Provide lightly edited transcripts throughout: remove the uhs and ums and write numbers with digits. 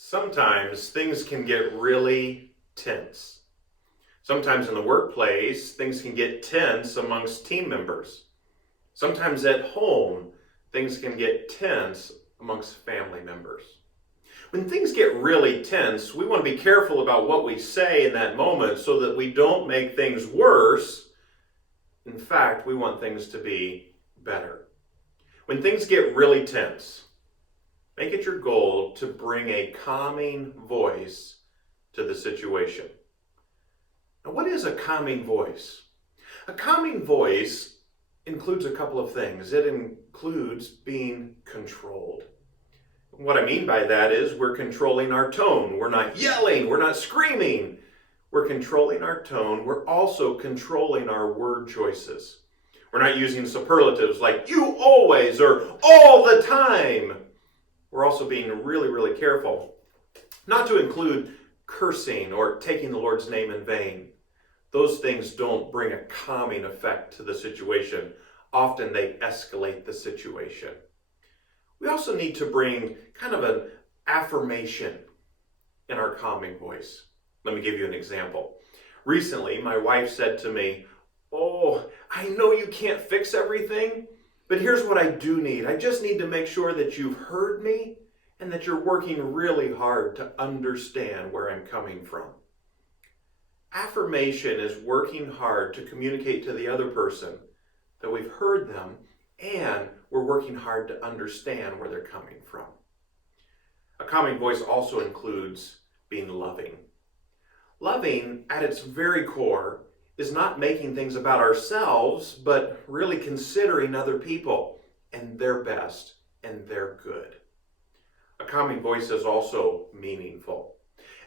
Sometimes things can get really tense. Sometimes in the workplace, things can get tense amongst team members. Sometimes at home, things can get tense amongst family members. When things get really tense, we want to be careful about what we say in that moment so that we don't make things worse. In fact, we want things to be better. When things get really tense, make it your goal to bring a calming voice to the situation. Now, what is a calming voice? A calming voice includes a couple of things. It includes being controlled. What I mean by that is we're controlling our tone. We're not yelling. We're not screaming. We're controlling our tone. We're also controlling our word choices. We're not using superlatives like you always or all the time. We're also being really, really careful not to include cursing or taking the Lord's name in vain. Those things don't bring a calming effect to the situation. Often they escalate the situation. We also need to bring kind of an affirmation in our calming voice. Let me give you an example. Recently, my wife said to me, "Oh, I know you can't fix everything, but here's what I do need. I just need to make sure that you've heard me and that you're working really hard to understand where I'm coming from." Affirmation is working hard to communicate to the other person that we've heard them and we're working hard to understand where they're coming from. A calming voice also includes being loving. Loving, at its very core, is not making things about ourselves, but really considering other people and their best and their good. A calming voice is also meaningful.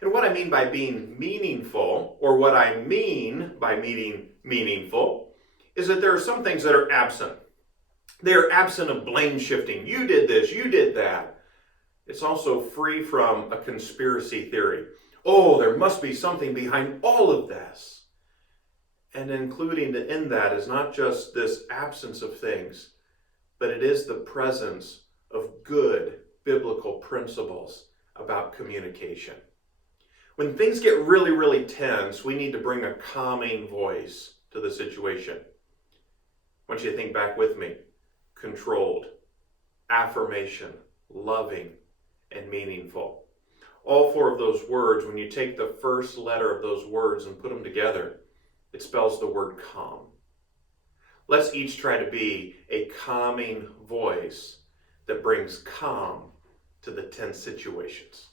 And what I mean by being meaningful, or what I mean by being meaningful, is that there are some things that are absent. They are absent of blame shifting. You did this, you did that. It's also free from a conspiracy theory. Oh, there must be something behind all of this. And including in that is not just this absence of things, but it is the presence of good biblical principles about communication. When things get really, really tense, we need to bring a calming voice to the situation. I want you to think back with me. Controlled, affirmation, loving, and meaningful. All four of those words, when you take the first letter of those words and put them together, it spells the word calm. Let's each try to be a calming voice that brings calm to the tense situations.